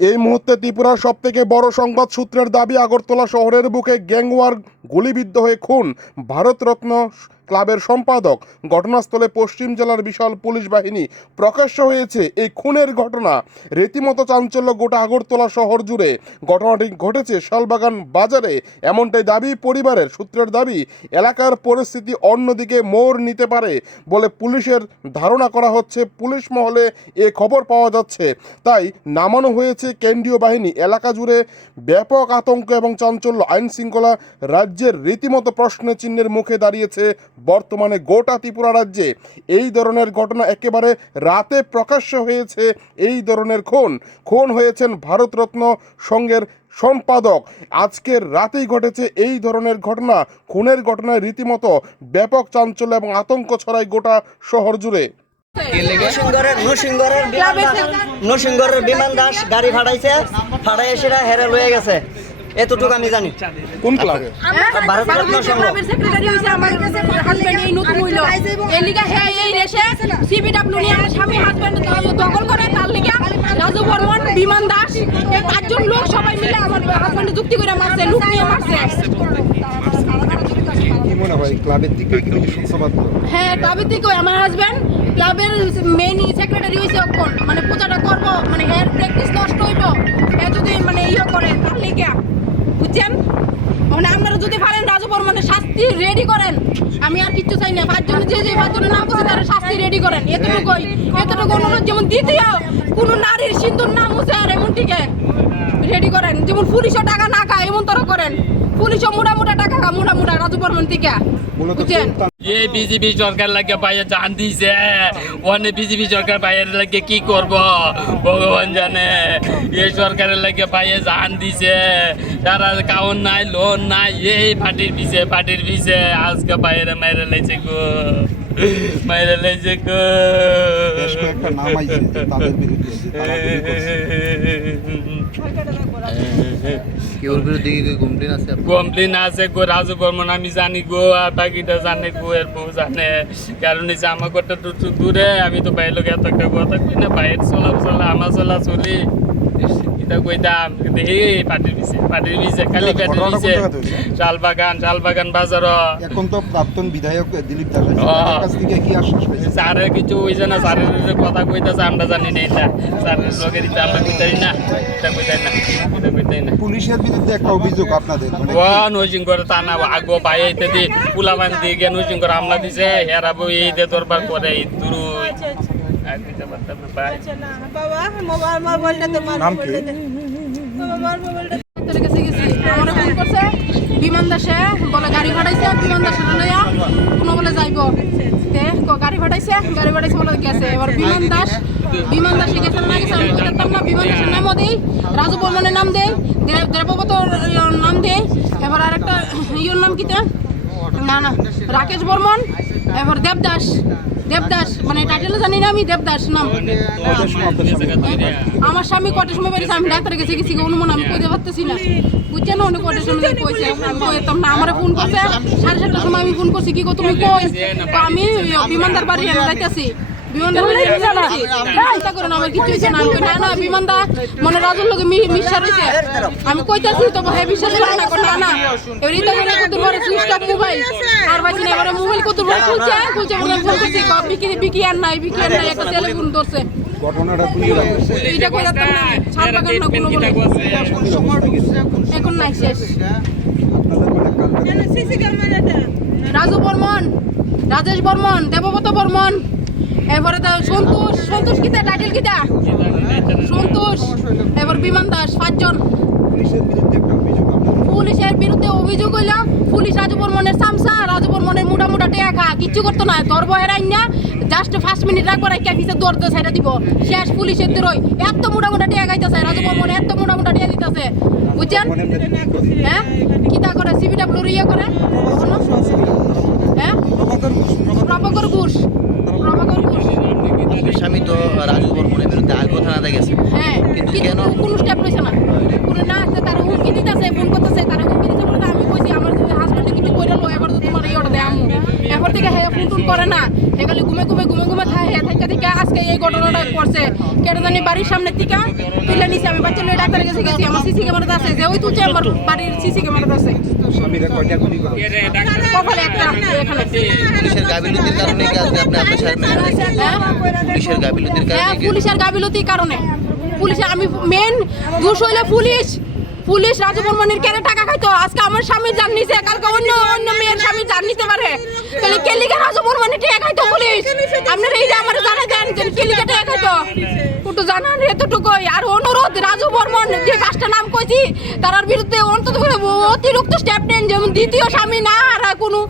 এই মুহূর্তে ত্রিপুরার সব থেকে বড় সংবাদ সূত্রের দাবি, আগরতলা শহরের বুকে গ্যাংওয়ার গুলিবিদ্ধ হয়ে খুন। ভারতরত্ন ক্লাবের সম্পাদক। ঘটনাস্থলে পশ্চিম জেলার বিশাল পুলিশ বাহিনী প্রকাশ্য হয়েছে এই খুনের ঘটনা। রীতিমতো চাঞ্চল্য গোটা আগরতলা শহর জুড়ে। ঘটনাটি ঘটেছে শালবাগান বাজারে। এমনটাই দাবি পরিবারের সূত্রের দাবি, এলাকার পরিস্থিতি অন্যদিকে মোড় নিতে পারে বলে পুলিশের ধারণা করা হচ্ছে। পুলিশ মহলে এ খবর পাওয়া যাচ্ছে। তাই নামানো হয়েছে কেন্দ্রীয় বাহিনী। এলাকা জুড়ে ব্যাপক আতঙ্ক এবং চাঞ্চল্য আইন শৃঙ্খলা রাজ্যের রীতিমতো প্রশ্ন চিহ্নের মুখে দাঁড়িয়েছে বর্তমানে গোটা ত্রিপুরা রাজ্যে এই ধরনের ঘটনা একেবারে রাতে প্রকাশ্য হয়েছে। এই ধরনের খুন খুন হয়েছেন ভারতরত্ন সংঘের সম্পাদক। আজকের রাতেই ঘটেছে এই ধরনের ঘটনা, খুনের ঘটনায় রীতিমতো ব্যাপক চাঞ্চল্য এবং আতঙ্ক ছড়ায় গোটা শহর জুড়ে। নরসিংগড়ের বিমান দাস গাড়ি ফাটাইছে ফাটাই সেটা হেরে রয়ে গেছে। এতটুকু আমি জানি। কোন ক্লাবে? ভারত রত্ন সংঘ। সেক্রেটারি হইছে আমার হাজবেন্ড এই নতুন হইল। এই লিগা হ্যাঁ এই রেসে সিবিডব্লিউ নিয়ে আমার স্বামী হাজবেন্ড দখল করে তার লিগা রাজু বর্মন বিমান দাস এই পাঁচজন লোক সবাই মিলে আমার হাজবেন্ড যুক্তি করে মারছে লুক নিয়ে মারছে। কি মনে হয় ক্লাবের দিকে কি কিছু হ্যাঁ ক্লাবের থেকে আমার হাজবেন্ড ক্লাবের মেইন সেক্রেটারি হইছে অক্ষণ মানে না পাঁচজন যে যে পাঁচজনের নাম বলছে তারা শাস্তি রেডি করেন। এতটুকুই এতটুকু অনুরোধ যেমন দ্বিতীয় কোন নারীর সিন্ধুর নাম হচ্ছে আর এমন টিকে রেডি করেন। যেমন পুলিশও টাকা না খায় এমন তর করেন। পুলিশও মোটা মোটা টাকা খা মোটা মোটা রাজু বর্মন থেকে। বুঝছেন? এ বিজেপি সরকার লাগে পাইয়া জান দিছে। ওখানে বিজেপি সরকার বাইয়ের লাগে কি করব? ভগবান জানে। এই সরকারের লাগে পাইয়া জান দিছে। তারা কাউন নাই লোন নাই এই পাটির পিছে পাটির পিছে। আজকে বাইরে মাইরে লাইছে গো। মাইরে লাইছে গো। একটা নাম আইছে তাদের বিরুদ্ধে যে তারা গুলি করছে। কি ওর বিরুদ্ধে কি কমপ্লেন আছে? কমপ্লেন আছে গো রাজু বর্মন আমি জানি গো আর বাকিটা জানে গো এর বউ জানে কারণ হচ্ছে আমার ঘরটা তো দূরে আমি তো বাইরে লোক এত একটা কথা কই না বাইরে চলা চলা আমার চলা চলি এটা কইতাম কিন্তু পাটির পিছে পাটির পিছে খালি পাটির পিছে শালবাগান শালবাগান বাজার এখন তো প্রাক্তন বিধায়ক দিলীপ দাস আছে। ও। তাদের কাছ থেকে কি আশ্বাস পাইছে স্যারের কিছু হইছে না স্যারের কথা কইতাছে আমরা জানি না এটা। স্যারের লোকের এটা আমরা কইতাই না এটা কইতাই না এটা কইতাই না। পুলিশের বিরুদ্ধে একটা অভিযোগ আপনাদের মানে ও আগো দি পুলাবান দিছে হেরাবো এই দে দরবার করে এই দুরু নাম কি? করছে বিমান দাসে বলে গাড়ি ভাড়াইছে বিমান দাসে লইয়া কোনো বলে যাইব। গাড়ি ভাড়াইছে গাড়ি ভাড়াইছে বলে গেছে। এবার বিমান দাস বিমান দাসে গেছে না গেছে আমি জানতাম না বিমান দাসের নামও দেই রাজু বর্মনের নাম দেই দে- দেবব্রত নাম দেই। এবার আরেকটা ইয়োর নাম কিতা না না রাকেশ বর্মন এবার দেবদাস। দেবদাস মানে টাইটেল জানি না আমি, দেবদাস নাম। আমার স্বামী কটার সময় আমি ডাক্তারের কাছে গেছি অনুমান, আমি কইতে পারতেছি না। বুঝছেন উনি কটার সময় কইছে? আমি কইতাম না আমার ফোন করছে? সাড়ে সাতটার সময় আমি ফোন করছি, কি গো তুমি কই? আমি বিমানদার বাড়ি যাইতেছি। আমি কইতাছি তো হে বিশ্বাস করে না না আর মোবাইল কত বড় খুলছে? খুলছে বলে ফোন করছি বিকি বিকি আর নাই বিকি আর নাই একটা ছেলে ফোন ধরছে ঘটনাটা কোন জায়গায় কই রাখতাম না ছাড় বাগান কোনো বলে। এখন নাই শেষ। আপনাদের মানে কালকে সিসি ক্যামেরাটা রাজু বর্মন রাজেশ বর্মন দেবব্রত বর্মন। এরপরে তো সন্তোষ সন্তোষ কিতা টাইটেল কিতা? সন্তোষ এবার বিমান দাস পাঁচজন। পুলিশের বিরুদ্ধে অভিযোগ হইল পুলিশ রাজু বর্মনের সামসা রাজু বর্মনের মোটা টেয়া খা কিচ্ছু করতো না। দর্ব হেরাই না জাস্ট ফার্স্ট মিনিট রাখব রাখি অফিসে দৌড়তে সেটা দিব। শেষ পুলিশের দরই এত মোটা মোটা টিয়া খাইতেছে রাজু মনে এত মোটা মোটা টিয়া দিতেছে। বুঝছেন? মনে কি তা করে? কিতা করে সিবিডব্লিউ ইয়ে করে? হ্যাঁ? প্রভাকর ঘোষ। প্রভাকর ঘোষ স্বামী তো রাজু বর্মনের বিরুদ্ধে আগ্রহ থানাতে গেছে হ্যাঁ কিন্তু কিন্তু কেন? কোনো স্টেপ লইছে না কোনো না আসছে তারা হুমকি দিতেছে ফোন করতেছে তারা হুমকি দিতেছে বলে আমি কইছি আমার হাজবেন্ডে কিছু কইরা লো এবার তো তোমার এই অর্ডার দেয় আমি এখন থেকে হে ফোন টোন করে না। এখানে ঘুমে ঘুমে ঘুমে ঘুমে থাকে হে থেকে থেকে আজকে এই ঘটনাটা করছে। কেটে জানি বাড়ির সামনে টিকা তুলে নিছে আমি। বাচ্চা লয়ে ডাক্তারের কাছে গেছি আমার সিসি ক্যামেরাতে আছে। যে ওই তুলছে আমার বাড়ির সিসি আছে। কপালে একটা এখানে। পুলিশের গাফিলতির কারণে কি আজকে আপনি আপনার সাহেব নিয়েছেন? হ্যাঁ? পুলিশের হ্যাঁ কারণে পুলিশের গাফিলতির কারণে। পুলিশে আমি মেন দোষ হইলে পুলিশ। পুলিশ রাজু বর্মনের কেন টাকা খাইতো? আজকে আমার স্বামী জান নিছে, কালকে অন্য অন্য মেয়ের স্বামী জান নিতে পারে। তাহলে কেলিকা রাজু বর্মনের টাকা খাইতো পুলিশ? আপনারা যে আমার জানা দেন যে কেলিকা টাকা খাইতো। একটু জানান এতটুকুই। আর অনুরোধ, রাজু বর্মন, যে পাঁচটা নাম কইছি তার বিরুদ্ধে অন্তত অতিরিক্ত স্টেপ নেন। যেমন দ্বিতীয় স্বামী না আর কোনো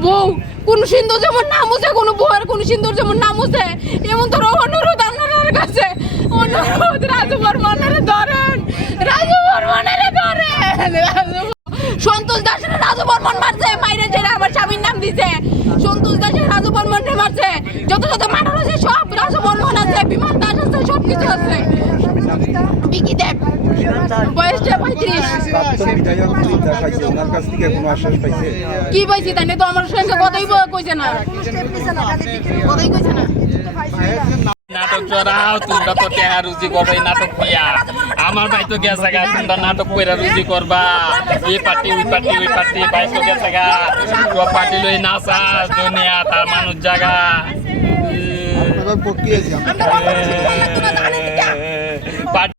বউ, কোন সিন্দুর যেমন নাম উঠে কোনো বউয়ের কোন সিন্দুর যেমন নাম উঠে এমন ধরো অনুরোধ আপনার কাছে। অনুরোধ, রাজু বর্মনের ধরেন রাজু বর্মনের ধরেন রাজু- সন্তোষ দাসের রাজু বর্মন মারছে মাইরে ছেড়ে আমার স্বামীর নাম দিছে সন্তোষ দাসের রাজু বর্মন মারছে। যত যত মার্ডার আছে সব রাজু বর্মন আছে বিমান দাস আছে সব কিছু আছে। বিকি দেব। বয়সটা পঁয়ত্রিশ। দাস কি পাইছি তাই তো আমার সঙ্গে কথাই ব- কইছে না। কথাই কইছে না। নাটক চড়াও তোমরা তো টেহা রুজি করবে নাটক দিয়া। আমার ভাই তো গেছে গা তোমরা নাটক কইরা রুজি করবা। এই পার্টি, ওই পার্টি ওই পার্টি ভাই তো গেছে গা। পার্টি লই নাচা, দুনিয়া তার মানুষ জাগা। আমরা